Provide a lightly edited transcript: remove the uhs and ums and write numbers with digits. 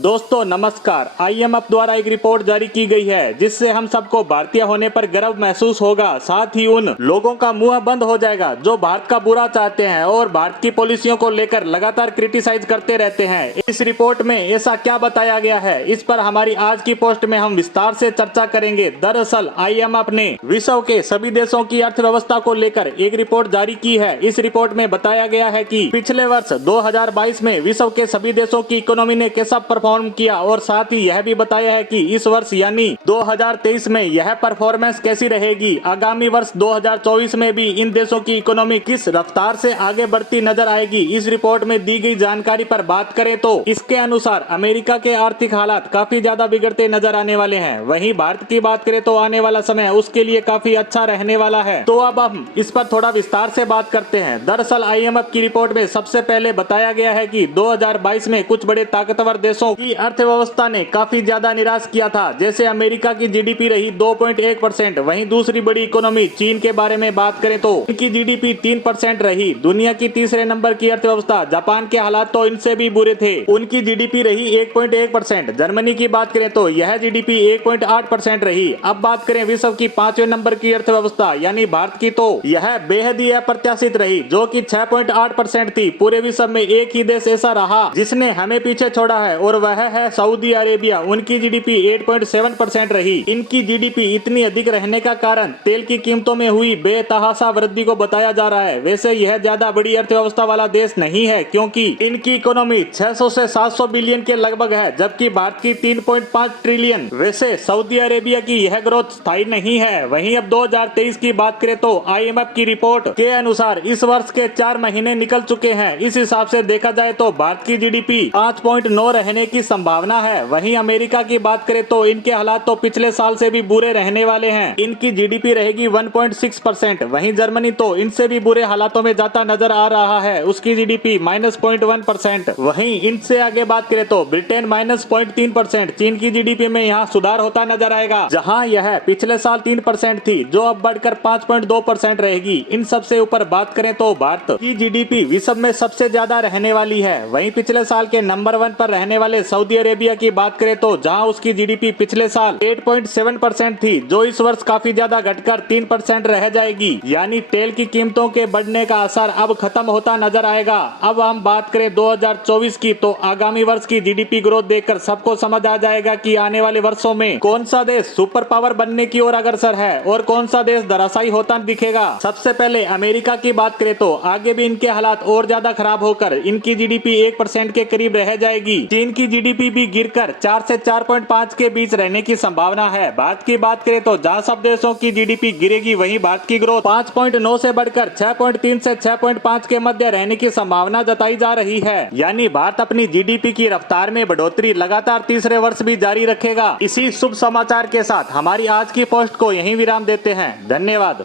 दोस्तों नमस्कार। आईएमएफ द्वारा एक रिपोर्ट जारी की गई है जिससे हम सबको भारतीय होने पर गर्व महसूस होगा। साथ ही उन लोगों का मुंह बंद हो जाएगा जो भारत का बुरा चाहते हैं और भारत की पॉलिसियों को लेकर लगातार क्रिटिसाइज करते रहते हैं। इस रिपोर्ट में ऐसा क्या बताया गया है, इस पर हमारी आज की पोस्ट में हम विस्तार से चर्चा करेंगे। दरअसल आईएमएफ ने विश्व के सभी देशों की अर्थव्यवस्था को लेकर एक रिपोर्ट जारी की है। इस रिपोर्ट में बताया गया है कि पिछले वर्ष 2022 में विश्व के सभी देशों की इकोनॉमी ने कैसा परफॉर्म किया और साथ ही यह भी बताया है कि इस वर्ष यानी 2023 में यह परफॉर्मेंस कैसी रहेगी। आगामी वर्ष 2024 में भी इन देशों की इकोनॉमी किस रफ्तार से आगे बढ़ती नजर आएगी। इस रिपोर्ट में दी गई जानकारी पर बात करें तो इसके अनुसार अमेरिका के आर्थिक हालात काफी ज्यादा बिगड़ते नजर आने वाले हैं। वहीं भारत की बात करें तो आने वाला समय उसके लिए काफी अच्छा रहने वाला है। तो अब हम इस पर थोड़ा विस्तार से बात करते हैं। दरअसल आईएमएफ की रिपोर्ट में सबसे पहले बताया गया है कि 2022 में कुछ बड़े ताकतवर देशों की अर्थव्यवस्था ने काफी ज्यादा निराश किया था। जैसे अमेरिका की जीडीपी रही 2.1%। वहीं दूसरी बड़ी इकोनॉमी चीन के बारे में बात करें तो इनकी जीडीपी 3% रही। दुनिया की तीसरे नंबर की अर्थव्यवस्था जापान के हालात तो इनसे भी बुरे थे, उनकी जीडीपी रही 1.1%। जर्मनी की बात करें तो यह जीडीपी 1.8% रही। अब बात करें विश्व की 5वें नंबर की अर्थव्यवस्था यानी भारत की, तो यह बेहद ही अप्रत्याशित रही जो कि 6.8% थी। पूरे विश्व में एक ही देश ऐसा रहा जिसने हमें पीछे छोड़ा है और वह है सऊदी अरेबिया। उनकी जीडीपी 8.7% रही। इनकी जीडीपी इतनी अधिक रहने का कारण तेल की कीमतों में हुई बेतहाशा वृद्धि को बताया जा रहा है। वैसे यह ज्यादा बड़ी अर्थव्यवस्था वाला देश नहीं है क्योंकि इनकी इकोनॉमी 600 से 700 बिलियन के लगभग है, जबकि भारत की 3.5 ट्रिलियन। वैसे सऊदी अरेबिया की यह ग्रोथ स्थायी नहीं है। वहीं अब 2023 की बात करें तो आईएमएफ की रिपोर्ट के अनुसार इस वर्ष के 4 महीने निकल चुके हैं। इस हिसाब से देखा जाए तो भारत की जीडीपी 5.9 रहने की संभावना है। वहीं अमेरिका की बात करें तो इनके हालात तो पिछले साल से भी बुरे रहने वाले हैं। इनकी जीडीपी रहेगी 1.6%। वहीं जर्मनी तो इनसे भी बुरे हालातों में जाता नजर आ रहा है, उसकी जीडीपी -0.1%। वहीं इनसे आगे बात करें तो ब्रिटेन -0.3%। चीन की जीडीपी में यहाँ सुधार होता नजर आएगा, जहाँ यह पिछले साल 3% थी जो अब बढ़कर 5.2% रहेगी। इन सबसे ऊपर बात करें तो भारत की जीडीपी विश्व में सबसे ज्यादा रहने वाली है। वहीं पिछले साल के नंबर 1 पर रहने वाले सऊदी अरेबिया की बात करें तो जहां उसकी जीडीपी पिछले साल 8.7% थी जो इस वर्ष काफी ज्यादा घटकर 3% रह जाएगी। यानी तेल की कीमतों के बढ़ने का असर अब खत्म होता नजर आएगा। अब हम बात करें 2024 की तो आगामी वर्ष की जीडीपी ग्रोथ देखकर सबको समझ आ जाएगा कि आने वाले वर्षों में कौन सा देश सुपर पावर बनने की ओर अग्रसर है और कौन सा देश धराशायी होता दिखेगा। सबसे पहले अमेरिका की बात करें तो आगे भी इनके हालात और ज्यादा खराब होकर इनकी जीडीपी 1% के करीब रह जाएगी। चीन की जीडीपी भी गिरकर 4 से 4.5 के बीच रहने की संभावना है। भारत की बात करें तो जहां सब देशों की जीडीपी गिरेगी वहीं भारत की ग्रोथ 5.9 से बढ़कर 6.3 से 6.5 के मध्य रहने की संभावना जताई जा रही है। यानी भारत अपनी जीडीपी की रफ्तार में बढ़ोतरी लगातार तीसरे वर्ष भी जारी रखेगा। इसी शुभ समाचार के साथ हमारी आज की पोस्ट को यहीं विराम देते हैं। धन्यवाद।